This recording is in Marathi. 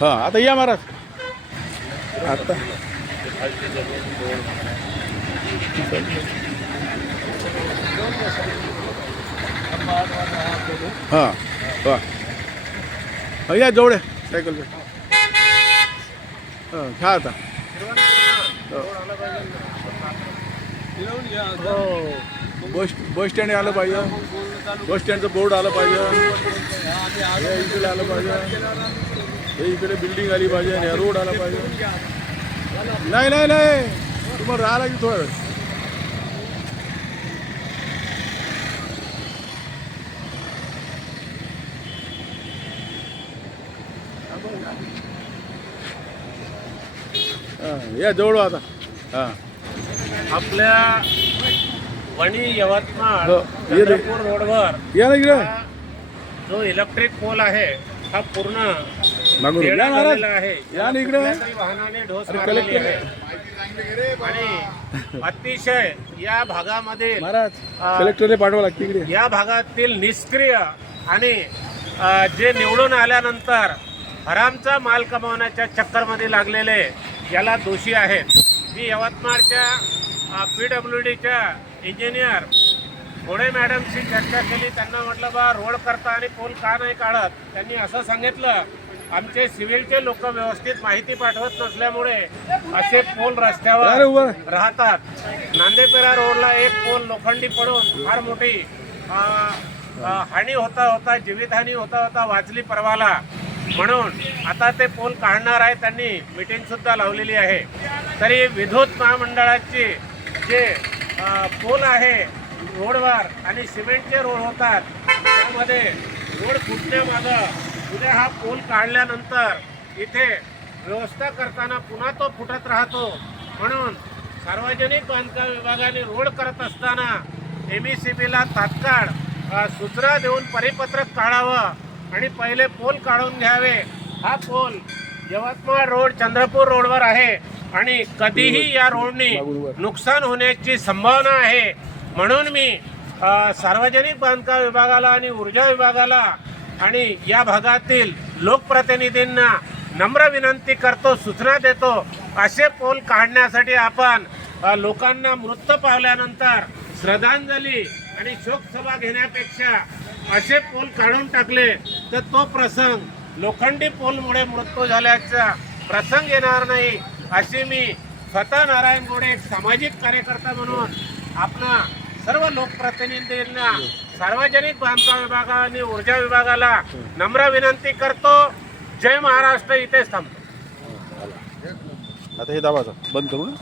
हां आता या महाराज आता हां वा या जवळ सायकल हां घ्या आता बस स्टँड आलं पाहिजे बस स्टँडचं बोर्ड आलं पाहिजे हे इकडे आलं पाहिजे हे इकडे बिल्डिंग आली पाहिजे हे रोड आला पाहिजे नाही नाही नाही तुम्हाला राहायला की थोडा वेळ या जवळ आता हां आपल्या वणी यवतमाळ हो, ये रे. चंद्रपूर रोडवर या ना इकडे हा जो इलेक्ट्रिक पोल आहे हा पूर्ण मागून तेढा या महाराज झालेला आहे. या ना इकडे कुठल्यातरी वाहनाने ढोस अरे मारलेली कलेक्टर आहे आणि अतिशय या भागामध्ये महाराज कलेक्टरने पाठवा लागते इकडे या भागातील निष्क्रिय आणि जे निवडून आल्यानंतर हरामचा माल कमावण्याच्या चक्करमध्ये लागलेले याला दोषी आहेत. मी यवतमाळच्या PWDच्या इंजिनियर घोडे मॅडमशी चर्चा केली. त्यांना म्हटलं बा रोड करता आणि पोल का नाही काढत. त्यांनी असं सांगितलं आमचे सिव्हिलचे लोक व्यवस्थित माहिती पाठवत नसल्यामुळे असे पोल रस्त्यावर राहतात. नांदेपेरा रोडला एक पोल लोखंडी पडून फार मोठी हानी होता जीवितहानी होता वाचली परवाला. म्हणून आता ते पोल काढणार आहे. त्यांनी मीटिंग सुद्धा लावलेली आहे. तरी विद्युत महामंडळाची जे पोल आहे रोडवर आणि सिमेंटचे रोड होतात त्यामध्ये रोड फुटण्यामागं उद्या हा पोल काढल्यानंतर इथे व्यवस्था करताना पुन्हा तो फुटत राहतो. म्हणून सार्वजनिक बांधकाम विभागाने रोड करत असताना MECBला तात्काळ सूचना देऊन परिपत्रक काढावं आणि पहिले पोल काढून घ्यावे. हा पोल यवतमाळ रोड चंद्रपूर रोडवर आहे आणि कधीही या रोडने नुकसान होण्याची संभावना आहे. म्हणून मी सार्वजनिक बांधकाम विभागाला आणि ऊर्जा विभागाला आणि या भागातील लोकप्रतिनिधींना नम्र विनंती करतो, सूचना देतो. असे पोल काढण्यासाठी आपण लोकांना मृत पावल्यानंतर श्रद्धांजली आणि शोकसभा घेण्यापेक्षा असे पोल काढून टाकले तर तो प्रसंग लोखंडी पोलमुळे मृत्यू झाल्याचा प्रसंग येणार नाही. अशी मी स्वतः नारायण गोडे एक सामाजिक कार्यकर्ता म्हणून आपणा सर्व लोकप्रतिनिधींना सार्वजनिक बांधकाम विभागा आणि ऊर्जा विभागाला नम्र विनंती करतो. जय महाराष्ट्र. इथेच थांबतो. आता हे दाबाचा बंद करू ना.